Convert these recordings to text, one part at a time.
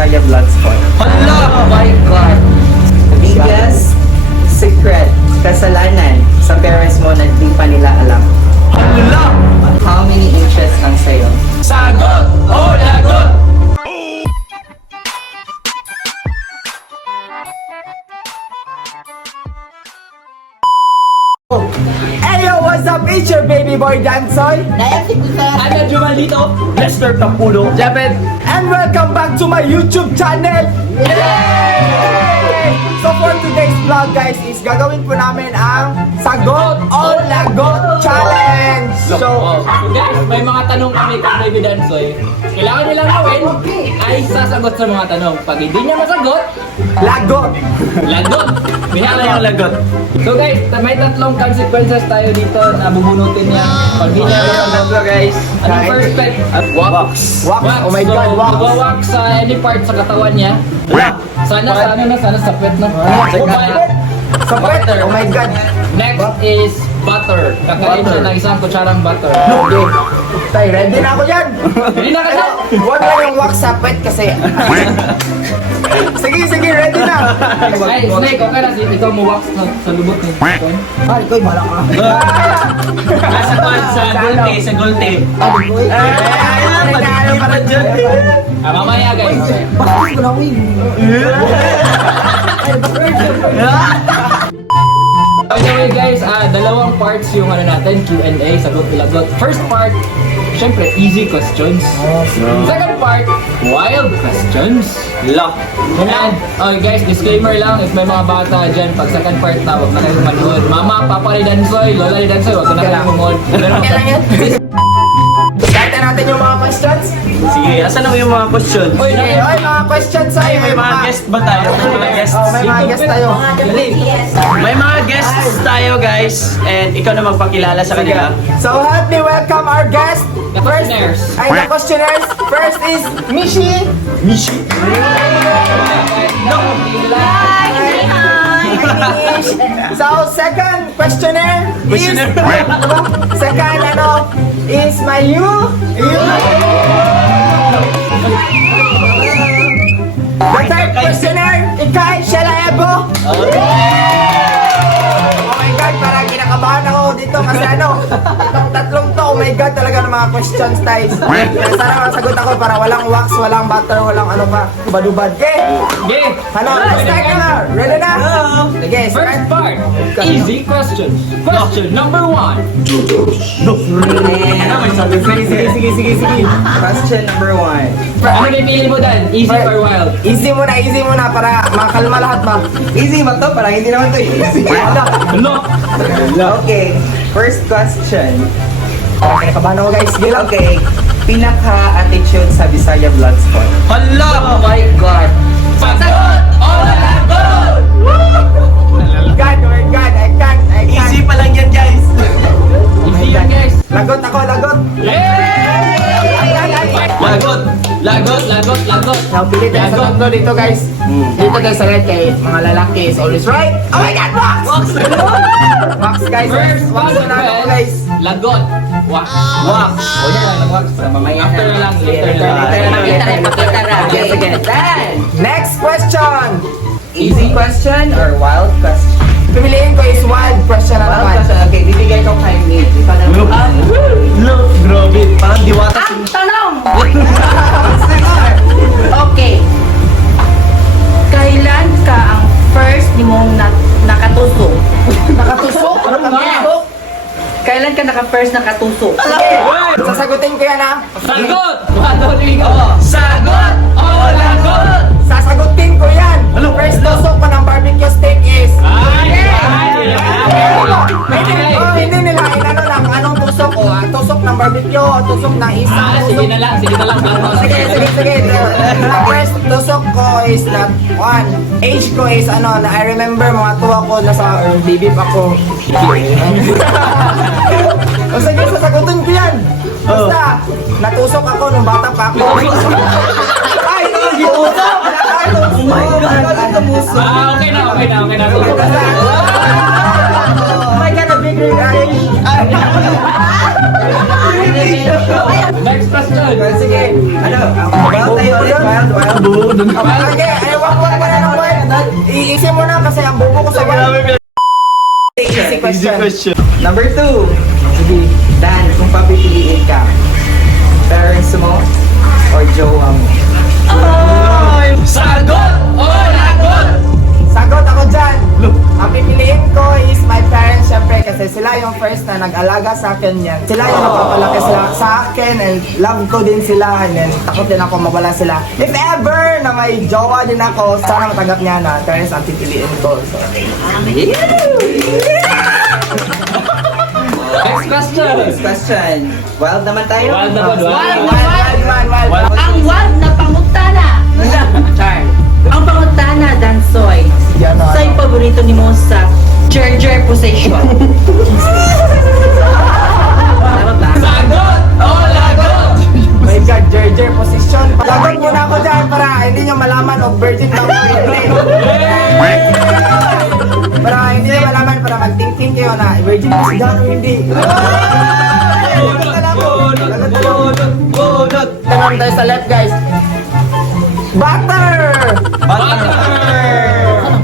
Bisaya Bloodsport. Hala! Oh my God! Biggest secret, kasalanan sa parents mo na di pa nila alam. Hala! How many inches ang sayo? Sagot! O lagot! Hey yo, what's up? It's your baby boy Dansoy. Ana Jumal dito, Lester Tampulo, Japet. And welcome back to my YouTube channel! Yay! So for today's vlog guys is gagawin po namin ang Sagot o Lagot Challenge! So guys, may mga tanong kami kay Baby Dansoy. Kailangan nilang gawin ay sasagot sa mga tanong. Pag hindi niya masagot, Lagot! lagot! Binala yung lagot. So guys, may tatlong consequences tayo dito na bubunutin niya. Pag hindi niya masagot guys, ano first step? Wax! Oh my God, so, wax! magwa-wax sa any part sa katawan niya. Sana sa pet na. Sa pet! Butter. Oh my God! Next is butter. Kakain siya ng isang kutsarang butter. Okay. Tay, ready na ako dyan! Hindi na kasi. Huwag na yung wax sa pet kasi. Sige, ready na! Ay, Snake, okay na. Ikaw mo wax sa lubot ni Stone. Ay, ikaw, bala ka. Nasa kwan, sa gulte. Mamaya guys. Bakit ko na win? By the way guys, dalawang parts yung natin, Q&A, sagot-lagot. First part, syempre, easy questions. Second part, wild questions. And, guys, disclaimer lang, if may mga bata dyan, pag second part na, huwag na kayong manood. Mama, papa ni Dansoy, lola ni Dansoy, huwag na kayong manood. Start na natin yung mga questions. Sige, asan naman yung mga question? Uy, Okay, oy, mga questions ay May mga guest ba tayo? May mga guests? Oh, may mga guest tayo. May mga guests tayo guys and ikaw na magpakilala sa kanila. So help me welcome our guest. The questionnaires. The questionnaires. First is Mishi. So second questionnaire is second is my you. The third questionnaire, Ikay Shalaebo. Oh my God, parang kinakabahan ako dito kasi itong tatlong to, oh my God, talaga ng mga questions, guys. Sana masagot ako para walang wax, walang butter, walang ano pa, ubad-ubad. Okay? Okay. Ano, start ka na. Ready na? Sige, First start. part, easy questions. Question number 1. Sige. Question number 1. Ano pipili mo Dan? Easy or wild? Easy muna para makalma lahat ba? Easy ba to? Parang hindi naman to easy. Ano? Okay, first question. Okay, nakabahan ako guys. Sige lang. Okay, pinaka-attitude sa Bisaya Bloodsport. Hala! Oh my God! Sagot! O lagot! God, oh my God, I can't. Easy pa lang yan guys. Easy yan guys. Lagot ako, lagot. Yay! Lagot. Now, pilit tayo sa tatlo dito guys. Dito tayo sa red kay mga lalaki is always right. Oh my God, Max! Max guys. First Max na ako consequence, guys. lagot. Wax. O yan lang, Max. Para mamaya After na lang, later na lang. Later. Next question. Easy question or wild question? Pumiliin ko is wild question na naman. Okay, bibigay ko kay Nate. Ikaw na Look, grabe. Parang diwata. Okay. Kailan ka ang first ni mong nakatusok? Nakatusok? Yes. Kailan ka naka-first nakatusok? Sasagutin ko yan ha. Sagot! Matuloy ko. Sagot! O lagot! Sasagutin ko yan. First tusok ko ng barbecue steak is... Hindi nila inano lang anong tusok o tusok ng barbecue o tusok ng isang Sige na lang. Sige. The first tusok ko is that one. Age ko is na I remember mga tuwa ko nasa baby pa ko. O sige, sasagutin ko yan. Basta, natusok ako nung bata pa ako. Ay, gitusok! Oh my God, tumusok. Okay na. Oh my God, a big ring. Next question. Sige. Ano? Wild tayo ulit. Wild. Okay, ay wag mo na ng wild. Iisip mo na kasi ang bobo ko sa wild. Easy question. Number 2. Sige. Dan, kung papipiliin ka, parents mo or jowa mo? Sagot o lagot? Sagot ako dyan. Ang pipiliin ko is my parents, syempre, kasi sila yung first na nag-alaga sa akin yan. Sila yung nagpapalaki sila sa akin and love ko din sila and then takot din ako mawala sila. If ever na may jowa din ako, sana matanggap niya na parents ang pipiliin ko. So, Next question. question. Wild naman tayo. Wild naman, wild. Wild. Ang wild na pangutana. Char. Ang pangutana, Dansoy. Yan, ano? Sa'y paborito ni mo sa charger position. Tama ba? Sagot o lagot? My God, Jerjer position. Lagot muna ako dyan para hindi nyo malaman o virgin lang ako hindi. Para hindi nyo malaman, para mag-think kayo na virgin pa si Dan o hindi. Lagot na lang ako. Lagot na lang. Bunot. Tanong tayo sa left, guys. Butter!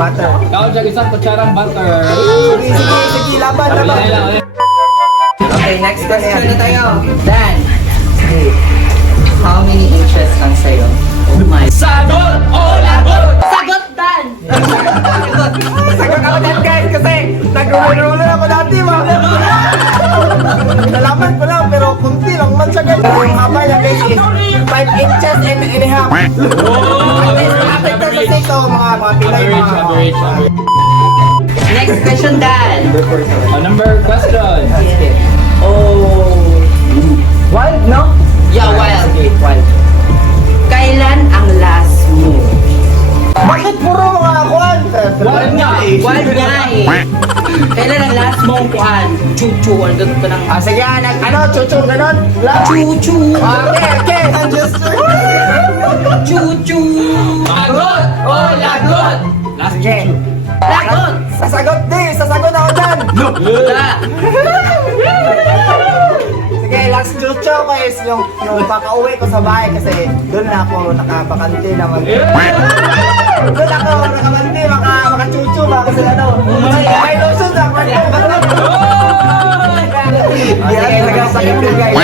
Butter. Ikaw dyan isang kutsarang butter. Sige, laban. Okay, next question na tayo. Dan, how many inches ang sayo? Oh my. Sagot o lagot? Sagot, Dan! Sagot ako dyan, guys, kasi nag-roll ako dati, ma. Nalaman ko lang, pero kunti lang man siya, guys. Yung haba niya, guys, is 5 inches and a half. After the sake, mga Pinay, Average. Next question, Dan. Number question. Oh. Wild, no? Yeah, wild. Wild. Kailan ang last mo? Bakit puro mga kwan? Wild nga eh. Wild nga eh. Kailan ang last mo kuan? Chuchu. Ano ganito ng... Sige, chuchu, ganon. Chuchu. Okay. Chuchu. Sagot o lagot? Sige. Lagot. Sasagot ako dyan. Wala. Sige, last chuchu ko is yung pakauwi ko sa bahay kasi doon na ako nakabakante na doon ako nakabante, makachuchu ba kasi may lotion na. Yan, nagpakit ko guys.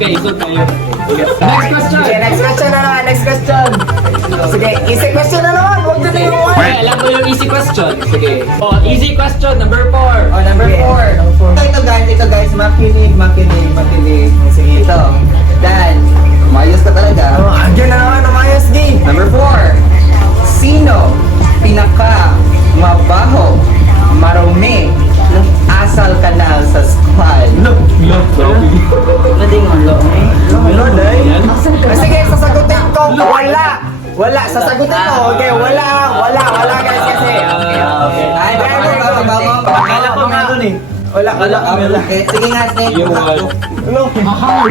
Isog kayo. Next question. Sige, next question. Sige, easy question na naman. Huwag na yung one. Okay, alam ko yung easy question. Sige. Easy question, number 4. Number 4. Ito guys, makinig. Sige, ito. Dan, umayos ka talaga. Agyan na naman, umayos, G. Number 4. Sino pinaka mabaho, marumi, ng asal kanal sa squad? Mading ulo. Sige, sasagutin ko. Wala, sasagutin ko. Okay, wala guys kasi. Ay, Akala ko meron eh. Wala. Okay, sige nga, Snake. Yung wall.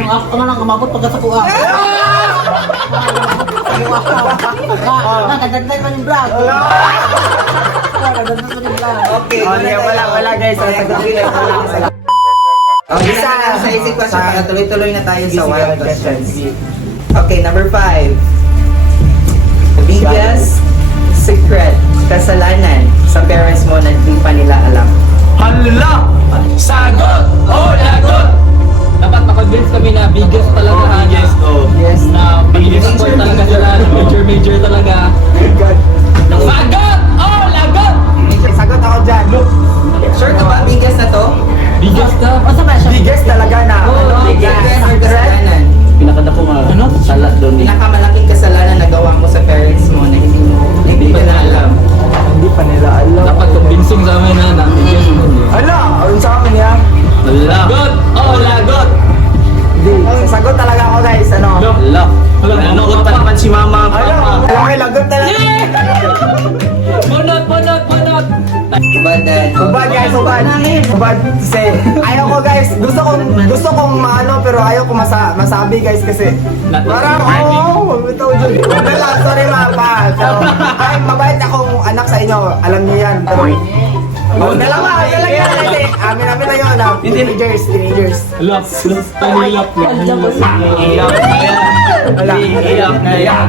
Ako na lang kamabot pagkatakuha. Nagdagdag pa yung vlog. Nagdagdag pa yung vlog. Okay, wala guys. Sasagutin ko. Wala. Isa sa isip ko siya. Tuloy-tuloy na tayo sa wild questions. Okay, number 5. Biggest secret, kasalanan sa parents mo na hindi pa nila alam. Hala! Sagot o lagot? Dapat na-convince kami na biggest talaga. Biggest, oh. Yes. Na biggest support talaga sila. Major talaga. God. Sagot o lagot? Sagot ako dyan. Sure ka ba? Biggest na to? Biggest na. Basta ba siya? Biggest talaga na. Biggest kasalanan. Pinakadako nga. Ano? Salat doon eh. Pinakamalaking kasalanan na gawa mo sa parents mo na hindi ka na alam. Hindi pa nila alam. Dapat convincing sa amin na biggest mo. Hala, ayun sa amin yan. Sagot o lagot? Hindi. Sasagot talaga ako guys. Ano? Hala. Nanood pa naman si mama. Ano? Ay, lagot talaga. Bunot. Ubad guys, ubad. Ubad kasi ayaw ko guys. Gusto kong maano pero ayaw ko masabi guys kasi parang bitaw dyan. Wala, sorry mga pa. So, ay, mabait akong anak sa inyo. Alam niyo yan. Pero dalawa talaga kasi Amin na yun. Teenagers. Lap. Panilap lang. Iiyak na yan. Iiyak na yan.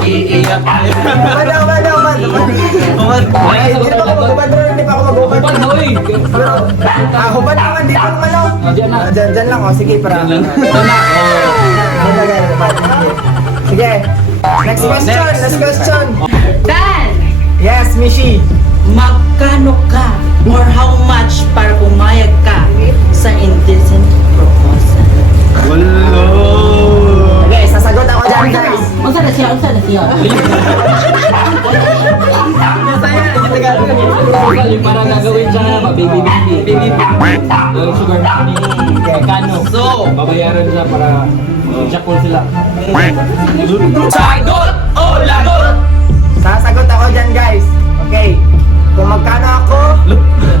Iiyak na yan. Hindi pa ako mag-ubad. Pag hoy! Hubad naman, dito naman ako. Diyan na. Dyan lang, oh. Sige, para. Ito na. Sige. Next question. Dan, Yes, Mishi. magkano ka or how much para pumayag ka sa indecent proposal? Okay, sasagot ako dyan, guys. Unsa na siya? Yung parang gagawin siya na baby. Yung sugar money. Magkano? So, Babayaran siya para siya cool sila. sagot o lagot? Sasagot ako dyan, guys. Okay. Kung magkano ako,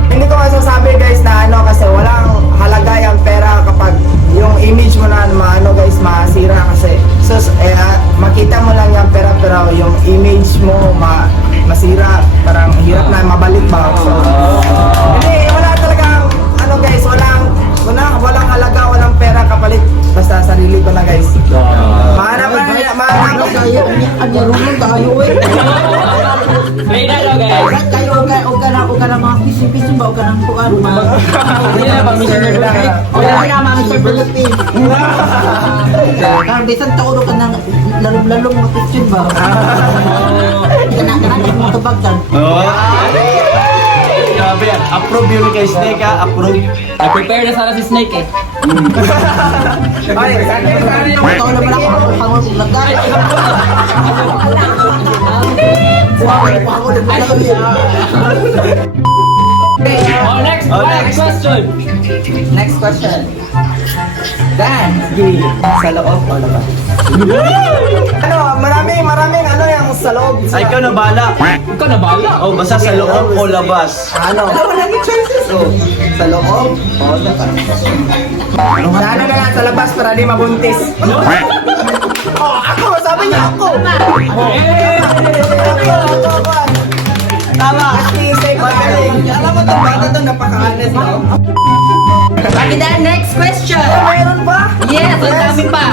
hindi ko masasabi, guys, na ano, kasi walang halaga yung pera kapag yung image mo na ano, guys, masira kasi. So, makita mo lang yung pera pero yung image mo masira. Parang hirap na mabalik ba. So, hindi, wala talagang, ano, guys, walang halaga, walang pera kapalit. Basta sarili ko na, guys. Mahanap Kaya rumo tayo eh. Play na daw guys. Kayo o ka na mga piso-piso ba o ka nang kuan mga. Hindi na pang missionary. O ka na mga Mr. Philippines. Kaya bisan taon ka nang lalong mga question ba. Kana mga tubagtan. Grabe yan. Approve yun kay Snake ha. Approve. Nag-prepare na sana si Snake eh. Ay, Taon na pala ako pangon sa lagay. Oh, next question. Next question. Dan, sa loob o labas? ano, maraming ano yung sa loob. Ay, ikaw na bala. Ikaw na bala. O, basta sa loob o labas. Ano? Lagi choices. So, sa loob o labas? Sa ano na yan, sa labas para di mabuntis. Oh, ako, sabi niya ako. Ako. Tama. Alam mo itong bata itong napaka-honest no? Okay, then next question. Mayroon ba? Yes, ang dami pa.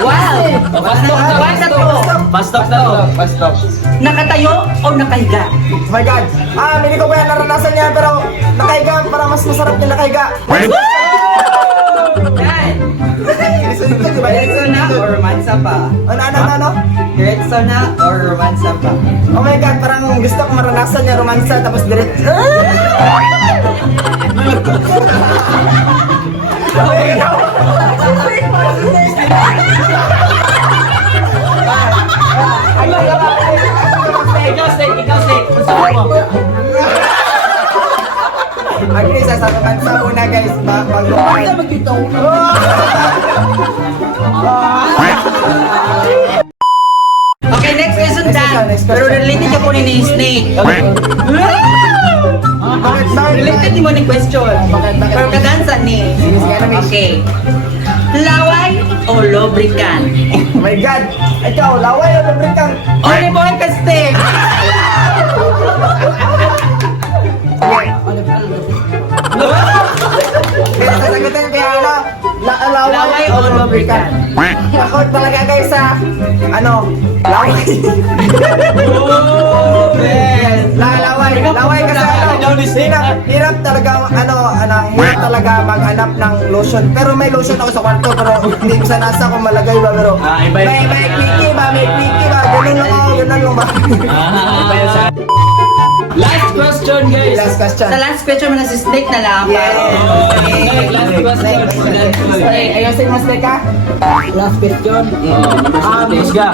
Wow. Pastok na to. Pastok. Nakatayo o nakahiga? Oh my God. Hindi ko pa yan naranasan yan, pero nakahiga, para mas masarap yung nakahiga. Dan! Diretso na or romansa pa? Ano? Diretso na or romansa pa? Oh my God, parang gusto ko maranasan yung romansa, tapos direct. Ikaw Snake. Gusto mo? Agree, sasagutan sa una, guys. Bago Okay, next question, Dan. Pero related ka po ni Snake. Related mo ni question. Pero kadansa ni. Okay. Laway o lubricant? Oh my God. Ikaw, laway o lubricant? Only boy ka, Snake. Kaya sasagutan kaya ano? Laway o lubricant? Ako talaga, guys, sa laway. Laway kasi hirap talaga hirap talaga maghanap ng lotion. Pero may lotion ako sa kwarto, pero hindi ko sa nasa kung malagay ba, pero Iba yun. may quickie ba, ganun lang ba. Iba yan sa... Last question guys. Last question. Sa last question mo na si Snake na lang. Snake, last question. Ayusin mo, Snake, ha? Last question. Let's go.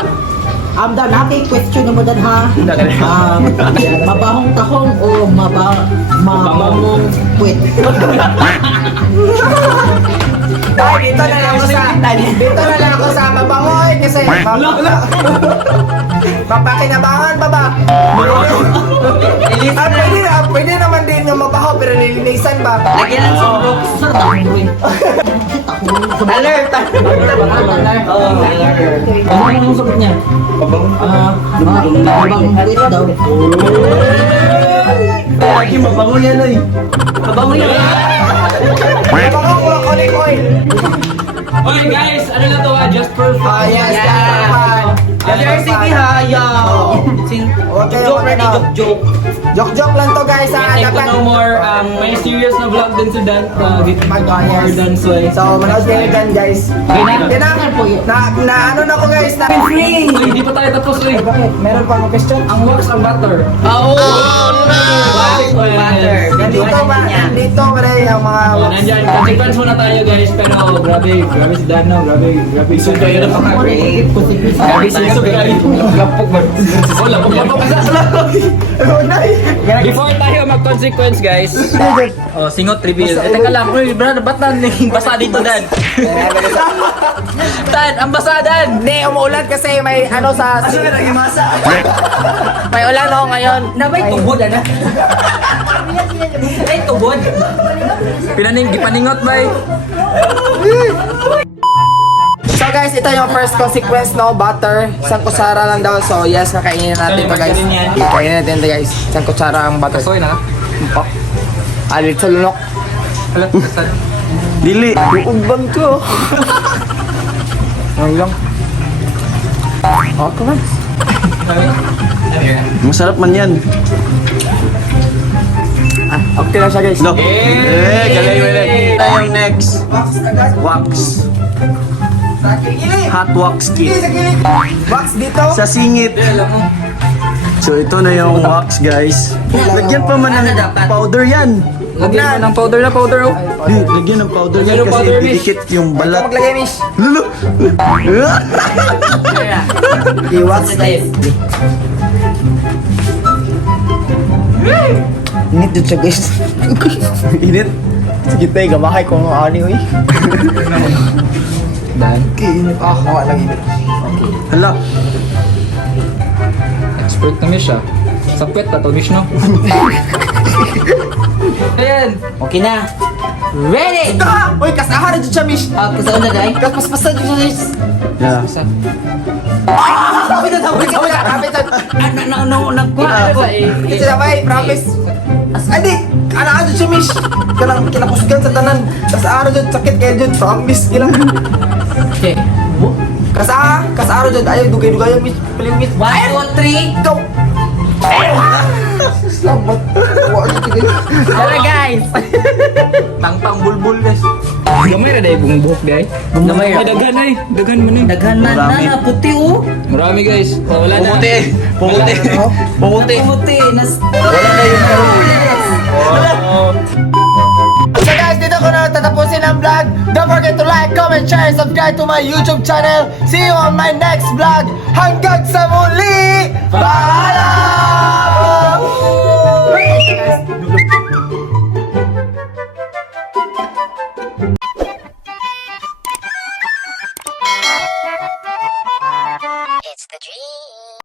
Dan, natin question mo dan ha. Mabahong tahong o mabahong puwet? Dito na lang ako sa mabangoy kasi mapakinabangan pa ba? Pwede naman din yung mabaho pero nilinisan ba? Lagyan ng sumbrok. Alert! Ano yung sagot niya? Mabahong puwet daw. Lagi mabango yan ay. Mabango yan. Baka ko olive oil. Okay guys, ano na to just for fun. Yes, Sige ha, yaw. Okay, Joke okay ready, na. joke. Joke lang to guys. I think no more, may serious na vlog din si Dan. More than Sway. So, manood kayo dyan guys. Yan na ano na ko guys na free. Uy, hindi pa tayo tapos eh. Bakit? Meron pa akong question? Ang wax ang butter. Oh, Butter. Dito ba? Dito ba yung mga Oh, nandyan, consequence muna tayo guys. Pero grabe si Dan no. Grabe. So, kayo na pa Grabe si Yusuf guys. Lapok ba? Oh, lapok. Before tayo mag-consequence guys. Oh, singot reveal. Eh, teka lang. Uy, brad, ba't basa dito, Dan? Dan, ang basa, Dan! Hindi, umuulan kasi may ano sa... May ulan ako ngayon. Nabay tubod, ano? Ay, tubod. Gipaningot ba eh? So guys, ito yung first consequence, no? Butter. Isang kutsara lang daw. So yes, kakainin natin ito guys. Kakainin natin ito guys. Isang kutsara ang butter. Soy na. Alit sa lunok. Dili. Ugbang ko. Ano lang? Okay man. Masarap man yan. Okay lang siya guys. No. Galing. Tayong next. Wax. Hot wax kit. Box dito. Sa singit. So ito na yung wax guys. Lagyan pa man ng powder yan. Lagyan mo ng powder na powder oh. Lagyan ng powder yan Lagyan ng kasi powder, Mish. didikit yung Ito balat. maglagay, Mish. Lulu. I-wax. Init dito siya guys. Init. Sige tayo, gamakay kung ano yun. Dan. Init. Wala lang init. Hala. Expert na Mish ah. Sa pet na to Mish no? Ayan. Okay na. Ready! Uy, kasahan na dito siya, Mish. Kasaon na dahil? Kaspaspasan dito siya, Mish. Yeah. Sabi na, sabi na. Nagkuha ako. Ito na ba, promise. Ay, di. Ano siya, Mish. Kanang kinakusgan sa tanan. Tapos araw dyan, sakit kayo dyan. Promise, gilang. Okay. Araw dyan. Ayaw, dugay-dugay yung Mish. Piling, Mish. 1, 2, 3. Go! Salamat. Tara guys! Tangtang bulbul guys. Gamay na dahil bung buhok guys. Gamay ra. May daghan ay. Daghan mo na. Daghan na puti oh. Marami guys. Oh, wala na. Pumuti. Puti. Wala na yung Oh. So guys, dito ko na tatapusin ang vlog. Don't forget to like, comment, share, and subscribe to my YouTube channel. See you on my next vlog. Hanggang sa muli! Paalam!